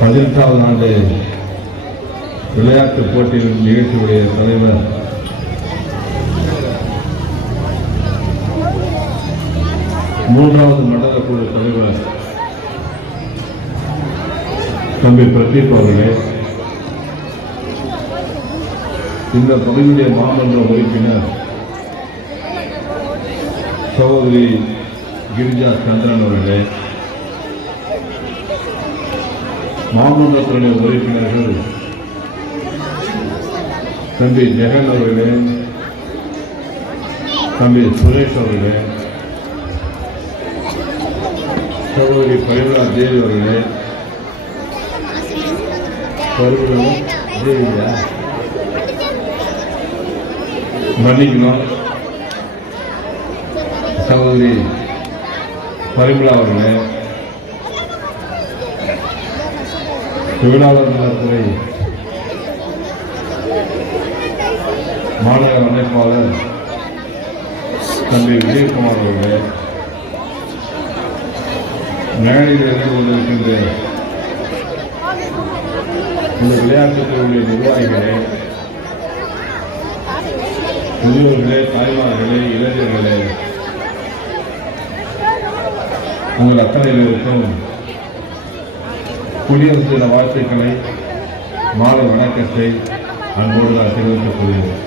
பதினெட்டாவது ஆண்டு விளையாட்டுப் போட்டியின் நிகழ்ச்சியுடைய தலைவர் மூன்றாவது மண்டல குழு தலைவர் தம்பி பிரதீப் அவர்களே. இந்த பகுதியுடைய மாமன்ற உறுப்பினர் சகோதரி கிரிஜா சந்திரன் அவர்களே. மாமன்றத்துடைய உறுப்பினர்கள் தம்பி ஜெகன் அவர்களே தம்பி சுரேஷ் அவர்களே சகோதரி பரிமளா தேவி அவர்களே தேவியா மன்னிக்கணும். சகோதரி பரிமலா அவர்களே தொழிலாளர் நலத்துறை மாநில அமைப்பாளர் தம்பி விஜயகுமார் அவர்களே மேடையில் இருந்து கொண்டிருக்கின்ற இந்த விளையாட்டுத் துறையுடைய நிர்வாகிகளே முதியோர்களே தாய்மார்களே இளைஞர்களே உங்கள் அத்தனை இருக்கும் குடியரசு தின வாழ்த்துக்களை மாலை வணக்கத்தை அன்போடு நான் தெரிவித்துக் கொள்கிறேன்.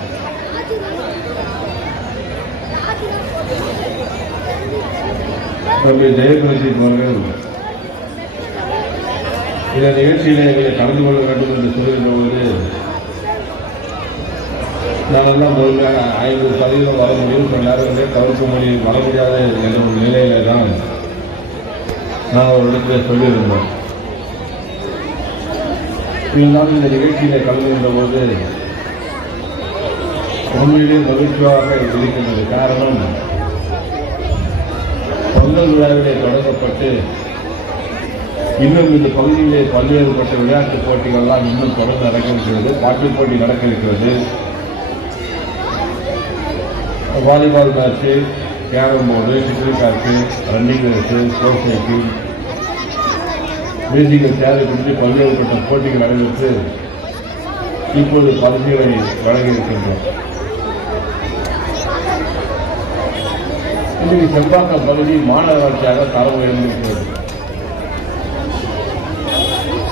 தம்பி ஜெயபிரதீப் அவர்கள் இந்த நிகழ்ச்சியில் எங்களை கலந்து கொள்ள வேண்டும் என்று சொல்லுகின்ற போது நானெல்லாம் முதல்ல ஐம்பது சதவீதம் வர முடியும் சில நேரங்களே தவிர்க்க முடியும் வர முடியாத என்ற ஒரு நிலையில தான் நான் ஒரு சொல்லியிருந்தேன். இருந்தாலும் இந்த நிகழ்ச்சியில் கலந்துகின்ற போது உண்மையிலே மகிழ்ச்சியாக இருக்கின்றது. காரணம் பொங்கல் விழாவிலே தொடங்கப்பட்டு இன்னும் இந்த பகுதியிலே பல்வேறுபட்ட விளையாட்டுப் போட்டிகள்லாம் இன்னும் தொடர்ந்து நடக்க இருக்கிறது பாட்டுப் போட்டி நடக்க இருக்கிறது. வாலிபால் மேட்ச்சு கேரம் போர்டு சிக்கல் கார்க்கு running race sports cycle musical சேவை குறித்து பல்வேறுபட்ட போட்டிகள் நடைபெற்று இப்போது பரிசுகளை வழங்கி இருக்கின்றோம் இன்றைக்கு செம்பாக்கம் பகுதி மாநகராட்சியாக தரம் உயர்ந்திருக்கிறது.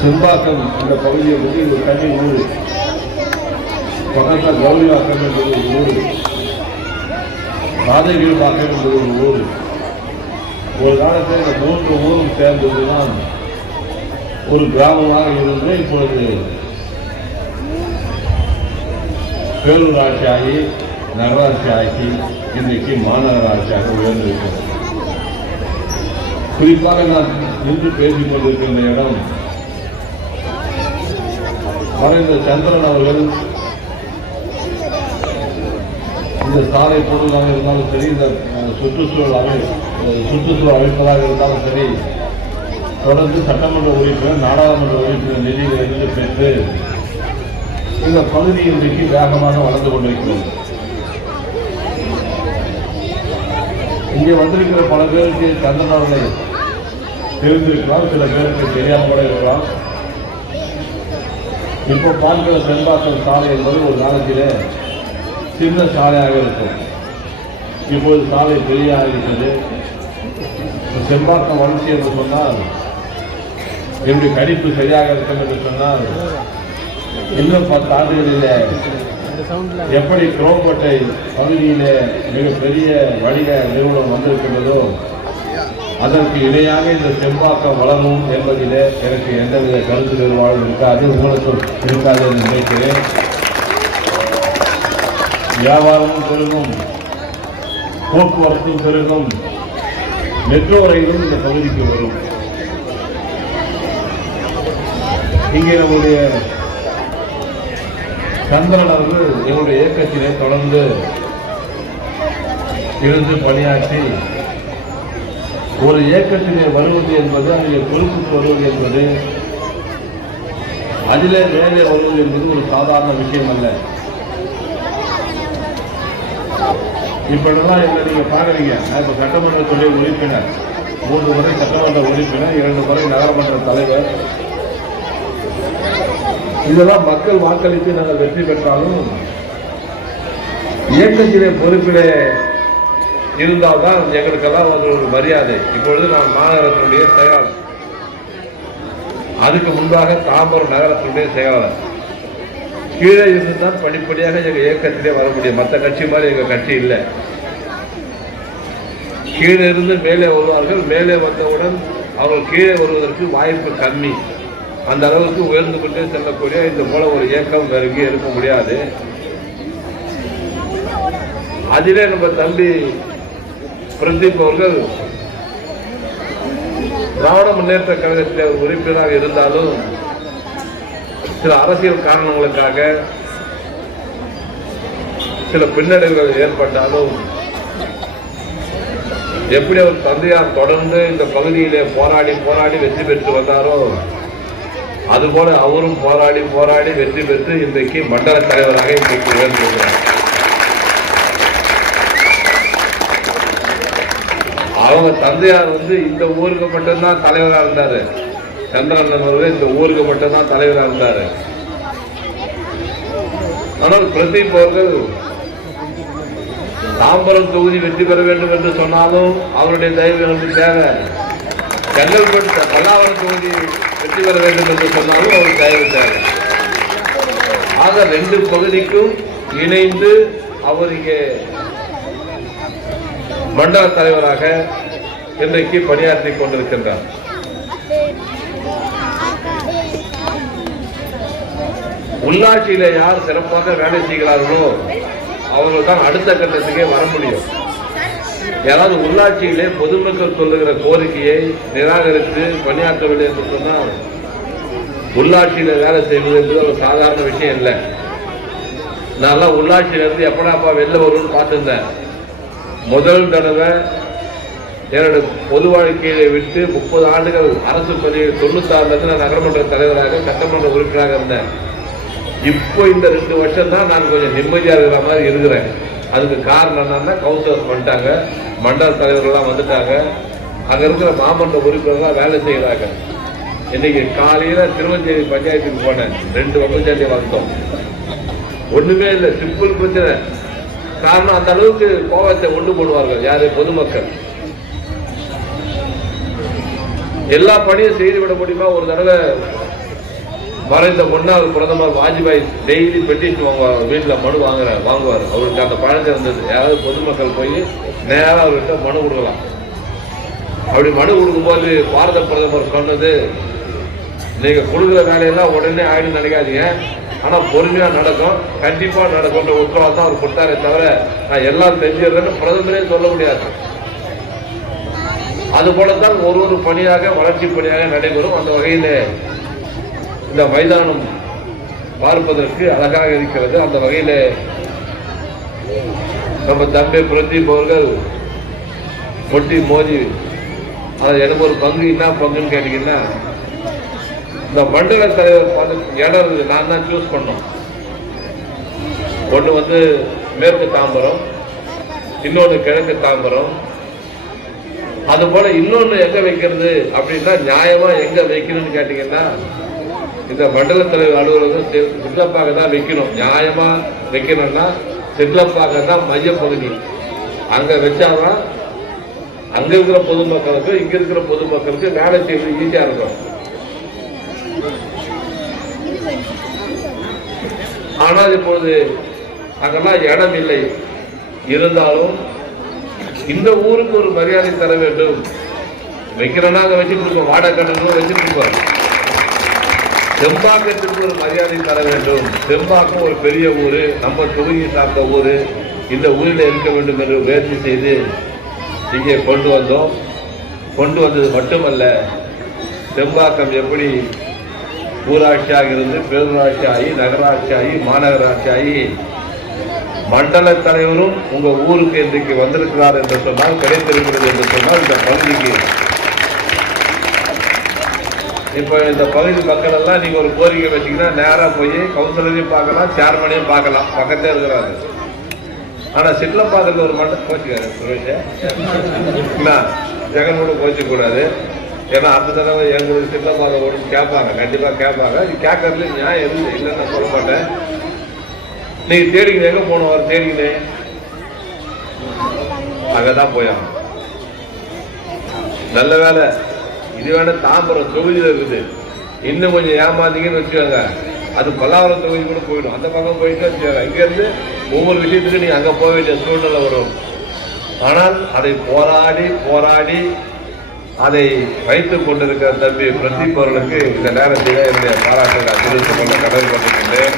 செம்பாக்கம் இந்த பகுதியை பற்றி ஒரு தனி ஊர் பக்கத்தில் கௌரிவாக்கம் என்பது ஒரு ஊர் ராதகிரிவாக்கம் என்பது ஒரு ஊர். ஒரு காலத்தில் இந்த மூன்று ஊரும் சேர்ந்ததுதான் ஒரு கிராமமாக இருந்து இப்பொழுது பேரூராட்சி ஆகி நகராட்சி ஆகி இன்றைக்கு மாநகராட்சியாக உயர்ந்திருக்கிறது. குறிப்பாக நான் நின்று பேசிக் கொண்டிருக்கின்ற இடம் மறைந்த சந்திரன் அவர்கள் இந்த சாலை பொருளாக இருந்தாலும் சரி இந்த அஹ், சுற்றுச்சூழல் அமை சுற்றுச்சூழல் அமைப்பதாக இருந்தாலும் சரி தொடர்ந்து சட்டமன்ற உறுப்பினர் நாடாளுமன்ற உறுப்பினர் நிதியிலிருந்து பெற்று இந்த பகுதி இன்றைக்கு வேகமாக வளர்ந்து கொண்டிருக்கிறது. இங்கே வந்திருக்கிற பல பேருக்கு சந்திரன் அவர்களை தெரிந்திருக்கலாம் சில பேருக்கு தெரியாம கூட இருக்கலாம். இப்போ பார்க்கிற தென்பாக்கம் சாலை என்பது ஒரு காலத்திலே சின்ன சாலையாக இருக்கும். இப்போது சாலை பெரியாக இருக்கிறது. செம்பாக்கம் வளர்ச்சி என்று சொன்னால் என்னுடைய கணிப்பு சரியாக இருக்கும் என்று சொன்னால் இன்னும் பத்து ஆண்டுகளில் எப்படி குரோம்பேட்டை பகுதியிலே மிகப்பெரிய வணிக நிறுவனம் வந்திருக்கின்றதோ அதற்கு இணையாக இந்த செம்பாக்கம் வளரும் என்பதில் எனக்கு எந்தவித கருத்து வேறுபாடும் இருக்காது. உங்களுக்கும் இருக்காது என்று நினைக்கிறேன். வியாபாரமும் பெருகும் போக்குவரத்தும் பெருகும் மெட்ரோ ரயிலும் இந்த பகுதிக்கு வரும். இங்கே நம்முடைய சந்திரன் அவர்கள் எங்களுடைய இயக்கத்திலே தொடர்ந்து இருந்து பணியாற்றி ஒரு இயக்கத்திலே வருவது என்பது அதிலே பொறுப்புக்கு வருவது என்பது அதிலே வேலை வருவது என்பது ஒரு சாதாரண விஷயம் அல்ல. இப்படிலாம் என்ன நீங்க பாக்குறீங்க நான் இப்ப சட்டமன்றத்துடைய உறுப்பினர் மூன்று முறை சட்டமன்ற உறுப்பினர் இரண்டு முறை நகரமன்ற தலைவர் இதெல்லாம் மக்கள் வாக்களித்து நாங்கள் வெற்றி பெற்றாலும் இயக்கத்திலே பொறுப்பிலே இருந்தால்தான் எங்களுக்கெல்லாம் அது ஒரு மரியாதை. இப்பொழுது நான் மாநகரத்தினுடைய செயலாளர். அதுக்கு முன்பாக தாம்பரம் நகரத்தினுடைய செயலாளர். கீழே இருந்துதான் படிப்படியாக எங்கள் இயக்கத்திலே வர முடியும். மற்ற கட்சி மாதிரி எங்கள் கட்சி இல்லை. கீழே இருந்து மேலே வருவார்கள். மேலே வந்தவுடன் அவர்கள் கீழே வருவதற்கு வாய்ப்பு கம்மி. அந்த அளவுக்கு உயர்ந்து கொண்டே செல்லக்கூடிய இந்த போல ஒரு இயக்கம் வேற எங்கேயும் இருக்க முடியாது. அதிலே நம்ம தம்பி பிரதீப் அவர்கள் திராவிட முன்னேற்ற கழகத்தில் ஒரு உறுப்பினராக இருந்தாலும் சில அரசியல் காரணங்களுக்காக சில பின்னடைவுகள் ஏற்பட்டாலும் எப்படி அவர் தந்தையார் தொடர்ந்து இந்த பகுதியிலே போராடி போராடி வெற்றி பெற்று வந்தாரோ அதுபோல அவரும் போராடி போராடி வெற்றி பெற்று இன்றைக்கு மண்டல தலைவராக இன்றைக்கு உயர்ந்திருக்கிறார். அவங்க தந்தையார் வந்து இந்த ஊருக்கு மட்டும்தான் தலைவராக இருந்தாரு. சந்திரன் அவர்கள் இந்த ஊருக்கு மட்டும்தான் தலைவராக இருந்தாரு. ஆனால் பிரதீப் அவர்கள் தாம்பரம் தொகுதி வெற்றி பெற வேண்டும் என்று சொன்னாலும் அவருடைய தயவு எனக்கு தேவை. செங்கல்பட்டு பல்லாவரம் தொகுதி வெற்றி பெற வேண்டும் என்று சொன்னாலும் அவர் தயவு ஆக ரெண்டு பகுதிக்கும் இணைந்து அவர் இங்கே மண்டல தலைவராக இன்றைக்கு பணியாற்றி கொண்டிருக்கின்றார். உள்ளாட்சியில யார் சிறப்பாக வேலை செய்கிறார்களோ அவர்கள் தான் அடுத்த கட்டத்துக்கே வர முடியும். யாராவது உள்ளாட்சியிலே பொதுமக்கள் சொல்லுகிற கோரிக்கையை நிராகரித்து பணியாற்றவில்லை என்று சொன்னால் உள்ளாட்சியில வேலை செய்வது என்பது ஒரு சாதாரண விஷயம் இல்லை. நான்லாம் உள்ளாட்சியிலிருந்து எப்படாப்பா வெளில வரும்னு பார்த்துருந்தேன். முதல் தடவை என்னோட பொது வாழ்க்கையை விட்டு முப்பது ஆண்டுகள் அரசு பணியில் தொண்ணூத்தாறுலேருந்து நான் நகரமன்ற தலைவராக சட்டமன்ற உறுப்பினராக இருந்தேன். இப்போ இந்த ரெண்டு வருஷம் தான் நான் கொஞ்சம் நிம்மதியாக இருக்கிற மாதிரி இருக்கிறேன். அதுக்கு காரணம் என்னன்னா கவுன்சிலர்ஸ் வந்துட்டாங்க. மண்டல தலைவர்கள்லாம் வந்துட்டாங்க. அங்கே இருக்கிற மாமன்ற உறுப்பினர்கள்லாம் வேலை செய்கிறாங்க இன்னைக்கு காலையில் திருவஞ்சேரி பஞ்சாயத்துக்கு போனேன். ரெண்டு பஞ்சாயத்து வந்தோம் ஒன்றுமே இல்லை சிம்பிள் பிரச்சனை. காரணம் அந்த அளவுக்கு கோபத்தை ஒன்று பண்ணுவார்கள் யார்? பொதுமக்கள். எல்லா பணியும் செய்துவிட முடியுமா? ஒரு தடவை மறைந்த முன்னாள் பிரதமர் வாஜ்பாய் டெய்லி பெட்டிஷன் வாங்குவார் வீட்டில் மனு வாங்குற வாங்குவார். அவருக்கு அந்த பழக்கம் இருந்தது. யாராவது பொதுமக்கள் போய் நேராக அவர்கிட்ட மனு கொடுக்கலாம். அப்படி மனு கொடுக்கும்போது பாரத பிரதமர் சொன்னது நீங்க கொடுக்குற வேலையெல்லாம் உடனே ஆயிடும் நினைக்காதீங்க. ஆனா பொறுமையா நடக்கும். கண்டிப்பா நடக்கும்ன்ற உத்தரவாதம் அவர் கொடுத்தாரே தவிர நான் எல்லாம் தெரிஞ்சிடுறேன்னு பிரதமரே சொல்ல முடியாது. அது தான் ஒரு ஒரு பணியாக வளர்ச்சி பணியாக நடைபெறும் அந்த வகையில் இந்த மைதானம் பார்ப்பதற்கு அழகாக இருக்கிறது. அந்த வகையில் நம்ம தம்பி பிரதீப் அவர்கள் கொட்டி மோதி அது எனக்கு ஒரு பங்கு என்ன பங்குன்னு கேட்டீங்கன்னா இந்த மண்டல தலைவர் பார்த்து இடம் இருக்குது நான் தான் சூஸ் பண்ணோம். ஒன்று வந்து மேற்கு தாம்பரம் இன்னொன்று கிழக்கு தாம்பரம். அது போல இன்னொன்று எங்கே வைக்கிறது அப்படின்னா நியாயமாக எங்கே வைக்கணும்னு கேட்டிங்கன்னா இந்த மண்டல தலைவர் அலுவலகம் சி- சிட்லப்பாக தான் வைக்கணும் நியாயமாக வைக்கணும்னா சிட்லப்பாக தான் மையப்பகுதி அங்கே வச்சாதான் அங்கே இருக்கிற பொதுமக்களுக்கு இங்கே இருக்கிற பொதுமக்களுக்கு வேலை செய்வது ஈஸியாக இருக்கும். ஆனால் இப்பொழுது அங்கெல்லாம் இடம் இல்லை. இருந்தாலும் இந்த ஊருக்கு ஒரு மரியாதை தர வேண்டும். வைக்கிறேன்னா அங்கே வச்சுட்டு இருக்கோம் வாடகை கட்டணும் வச்சுட்டு இருக்கோம் தெம்பாக்கத்திற்கு ஒரு மரியாதை தர வேண்டும். செம்பாக்கம் ஒரு பெரிய ஊர். நம்ம தொகுதியை சார்ந்த ஊர். இந்த ஊரில் இருக்க வேண்டும் என்று முயற்சி செய்து இங்கே கொண்டு வந்தோம். கொண்டு வந்தது மட்டுமல்ல செம்பாக்கம் எப்படி ஊராட்சியாக இருந்து பேரூராட்சியாகி ஆகி நகராட்சி ஆகி மாநகராட்சி ஆகி மண்டல தலைவரும் உங்கள் ஊருக்கு இன்றைக்கு வந்திருக்கிறார் என்று சொன்னால் கிடைத்திருக்கிறது என்று சொன்னால் இந்த பகுதிக்கு இப்போ இந்த பகுதி மக்கள் எல்லாம் நீங்கள் ஒரு கோரிக்கை வச்சீங்கன்னா நேராக போய் கவுன்சிலரையும் பார்க்கலாம் சேர்மனையும் பார்க்கலாம். பக்கத்தே இருக்கிறாரு. ஆனா சிட்லப்பாக்கத்தில் ஒரு மண்டலம் கோச்சிக்காரு சுரேஷ். என்ன? ஜெகன் கூட கோச்சிக்கூடாது ஏன்னா அந்த தடவை எங்களுக்கு சின்னமாக ஒன்று கேட்பாங்க. கண்டிப்பாக கேட்பாங்க. இது கேட்கறதுல நியாயம் எதுவும் இல்லைன்னு நான் சொல்ல மாட்டேன். நீங்கள் தேடிங்க எங்கே போகணும்? அவர் அங்கே தான் போயாங்க நல்ல வேலை. இது வேணா தாம்பரம் தொகுதியில் இருக்குது. இன்னும் கொஞ்சம் ஏமாந்தீங்கன்னு வச்சுக்கோங்க. அது பல்லாவரம் தொகுதி கூட போயிடும். அந்த பக்கம் போயிட்டு வச்சுக்கோங்க. இங்கேருந்து ஒவ்வொரு விஷயத்துக்கும் நீங்கள் அங்கே போக வேண்டிய சூழ்நிலை வரும். ஆனால் அதை போராடி போராடி அதை வைத்துக் கொண்டிருக்கிற தம்பி பிரதீப் அவர்களுக்கு இந்த நேரத்தில் என்னுடைய பாராட்டுகளை தெரிவித்துக் கொள்ள கடமைப்பட்டிருக்கின்றேன்.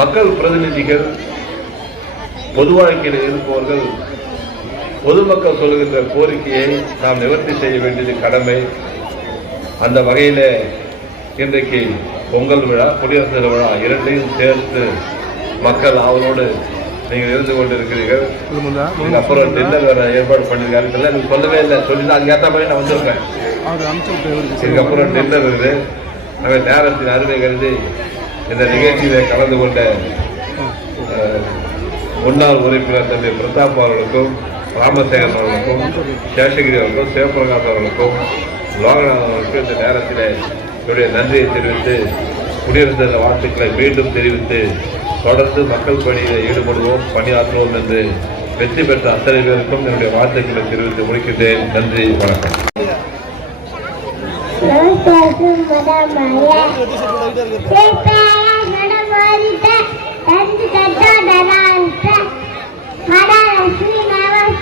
மக்கள் பிரதிநிதிகள் பொது வாழ்க்கையில் இருப்பவர்கள் பொதுமக்கள் சொல்லுகின்ற கோரிக்கையை நாம் நிவர்த்தி செய்ய வேண்டியது கடமை. அந்த வகையில் இன்றைக்கு பொங்கல் விழா குடியரசு தின விழா இரண்டையும் சேர்த்து மக்கள் ஆவலோடு நீங்கள் இருந்து கொண்டிருக்கிறீர்கள். இதுக்கு அப்புறம் டின்னர் வேற ஏற்பாடு பண்ணியிருக்காரு எனக்கு சொல்லவே இல்லை. சொல்லி அதுக்கு ஏற்ற மாதிரி நான் வந்திருப்பேன். இதுக்கப்புறம் டின்னர் இருக்குது. நாங்கள் நேரத்தின் அருமை கருதி இந்த நிகழ்ச்சியில கலந்து கொண்ட முன்னாள் உறுப்பினர் தம்பி பிரதாப் அவர்களுக்கும் ராமசேகரனுக்கும் அவர்களுக்கும் சேஷகிரி அவர்களுக்கும் சிவபிரகாஷ் அவர்களுக்கும் லோகநாதன் அவர்களுக்கும் இந்த நேரத்தில் என்னுடைய நன்றியை தெரிவித்து குடியரசு வாழ்த்துக்களை மீண்டும் தெரிவித்து தொடர்ந்து மக்கள் பணியில் ஈடுபடுவோம் பணியாற்றுவோம் என்று வெற்றி பெற்ற அத்தனை பேருக்கும் என்னுடைய வாழ்த்துக்களை தெரிவித்து முடிக்கின்றேன். நன்றி வணக்கம். மகாலட்சுமி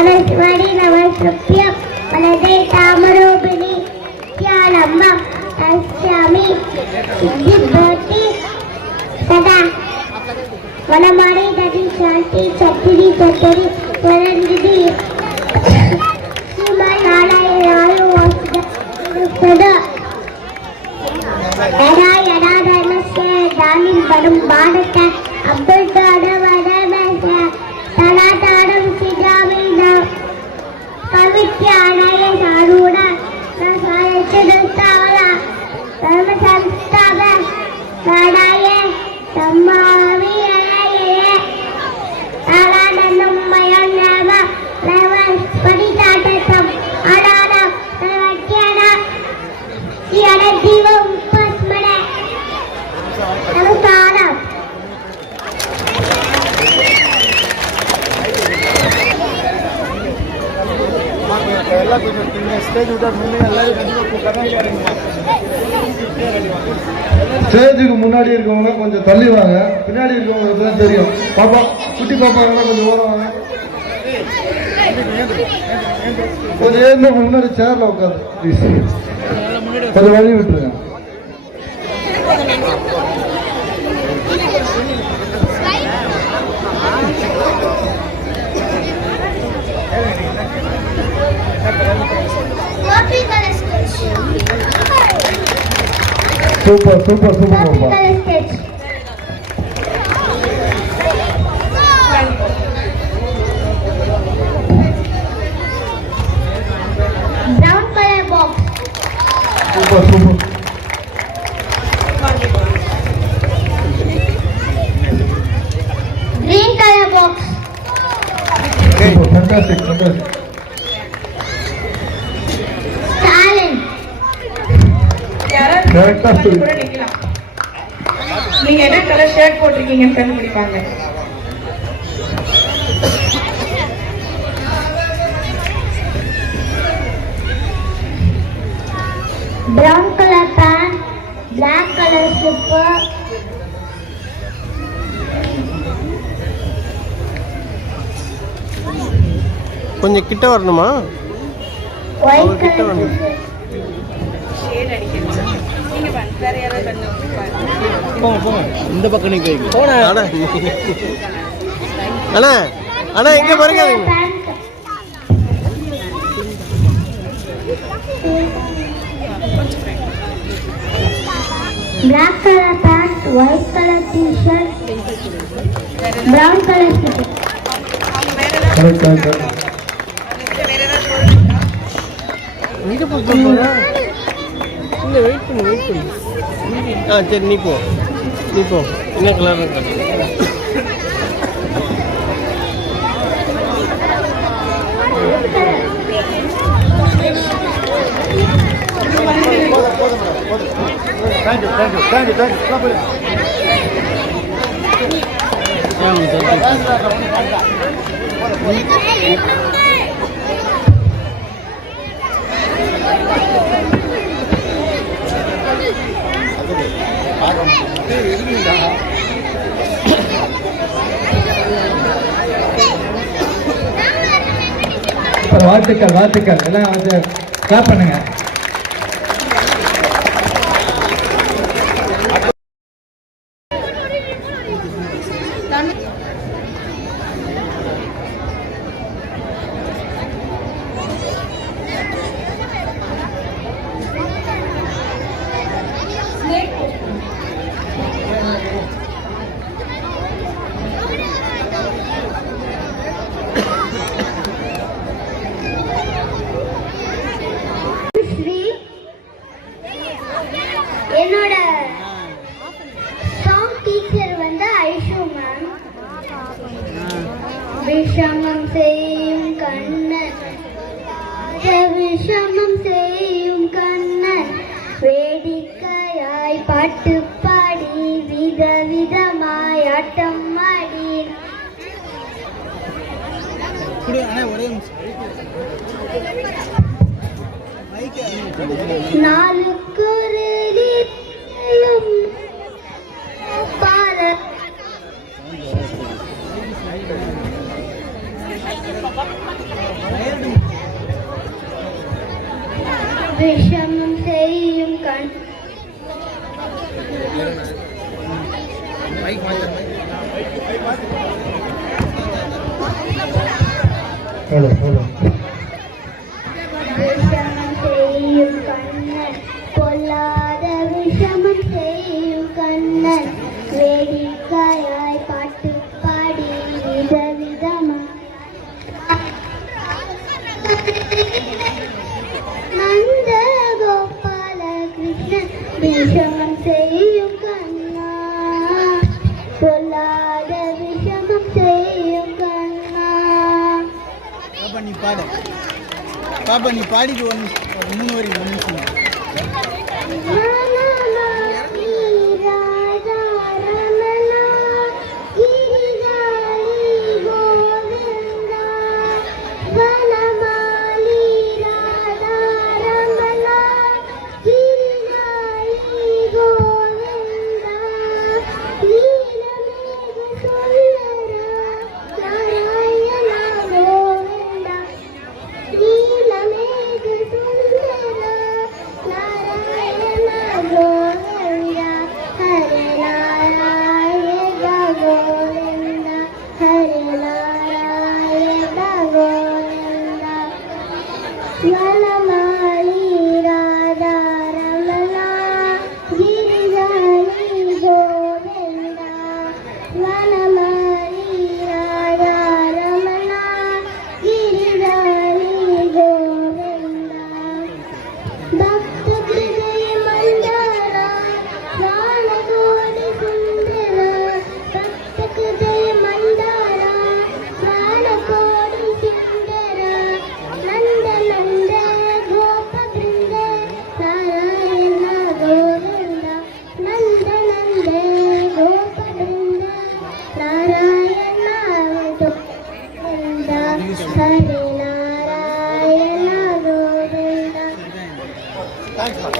ವನಸ್ವರಿ ನಮಸ್ತುಭ್ಯ ವನದೇ ತಾಮರೋಪಿಣಿ ತ್ಯಾಲಂಬ ತಸ್ಯಾಮಿ ಸಿದ್ಧಿಭವತಿ ಸದಾ ವನಮಾಡಿ ನದಿ ಶಾಂತಿ ಚತ್ತಿರಿ ಚತ್ತರಿ ವರಂದಿದಿ ಶ್ರೀಮನ್ನಾರಾಯಣಾಯು ವಾಸಿದ எடா எடா தனுஷே தானில் வரும் பாடத்தை அப்துல் தொடவட ஏறின முன்னாடி சேர்ல உட்காந்து ப்ளீஸ் கொஞ்சம் வழி விட்டுருங்க Copy color sketch. சூப்பர் கூட நிக்கலாம் நீங்க என்ன கலர் ஷர்ட் போட்டிருக்கீங்கன்னு கண்டுபிடிப்பாங்க Brown color pant. Black color slipper. கொஞ்சம் கிட்ட வரணுமா? கிட்ட வரணும். t-shirt. ஷேட் அடிக்கிறது நீங்க பண்ண வேற யாராவது பண்ண போங்க போங்க. இந்த பக்கம் நீங்க போன அண்ணா அண்ணா இங்கே பாருங்க. Black color. Pant, white color t-shirt, brown color slipper. எங்கே போக இல்லை வெயிட் பண்ணு வெயிட் பண்ணு. ஆ சரி நீ போ. நீ போ. என்ன colour thank you thank you thank you thank you வாழ்த்துக்கள் வாழ்த்துக்கள். எல்லாம் வந்து கிளாப் பண்ணுங்க. đây mấy khoai chân mấy hello hello பாப்பா நீ பாடிட்டு ஒன்று ஒரு மூணு வரி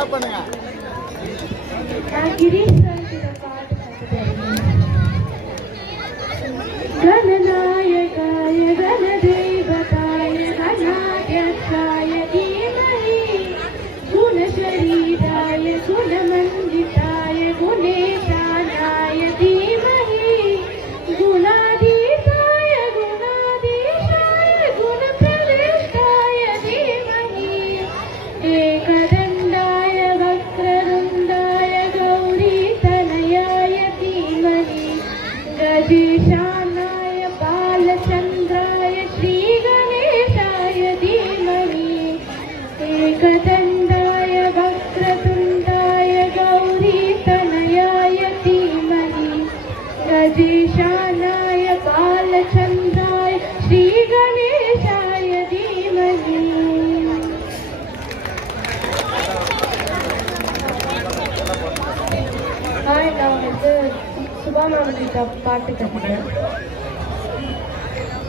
நான் பண்ணுங்க. கணநாயகாய கணதே का पाठ करना है।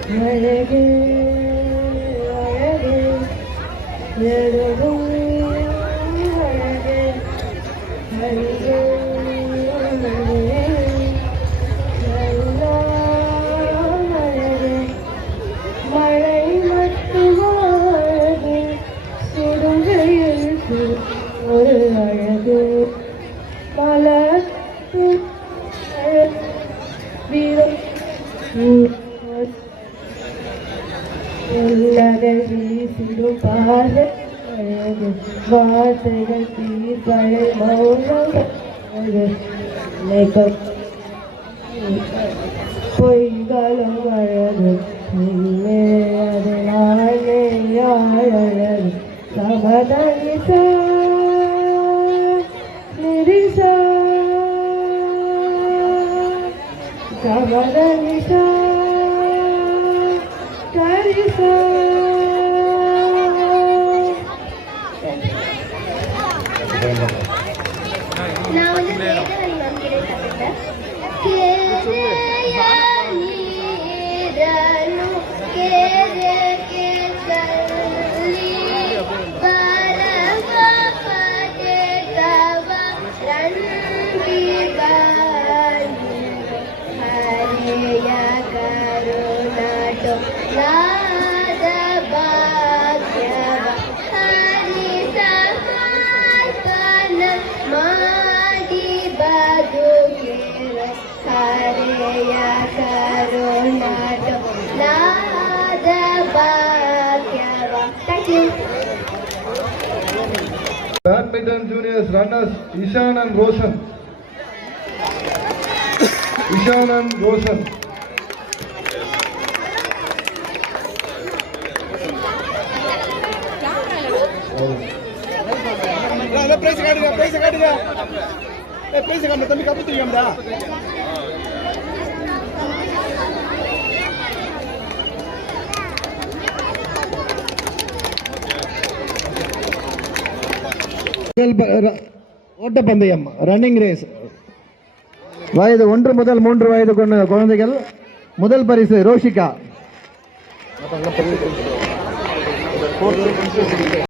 गे गे गे गे நான் badminton juniors runners Ishan and Roshan Ishan and Roshan prize காட்டுங்க பிரைஸ் காட்டுங்க பிரைஸ் காட்டுங்க தம்பி கப்பு தெரியும்டா ஓட்டப்பந்தயம் ரன்னிங் ரேஸ் வயது ஒன்று முதல் மூன்று வயது கொண்ட குழந்தைகள் முதல் பரிசு ரோஷிகா.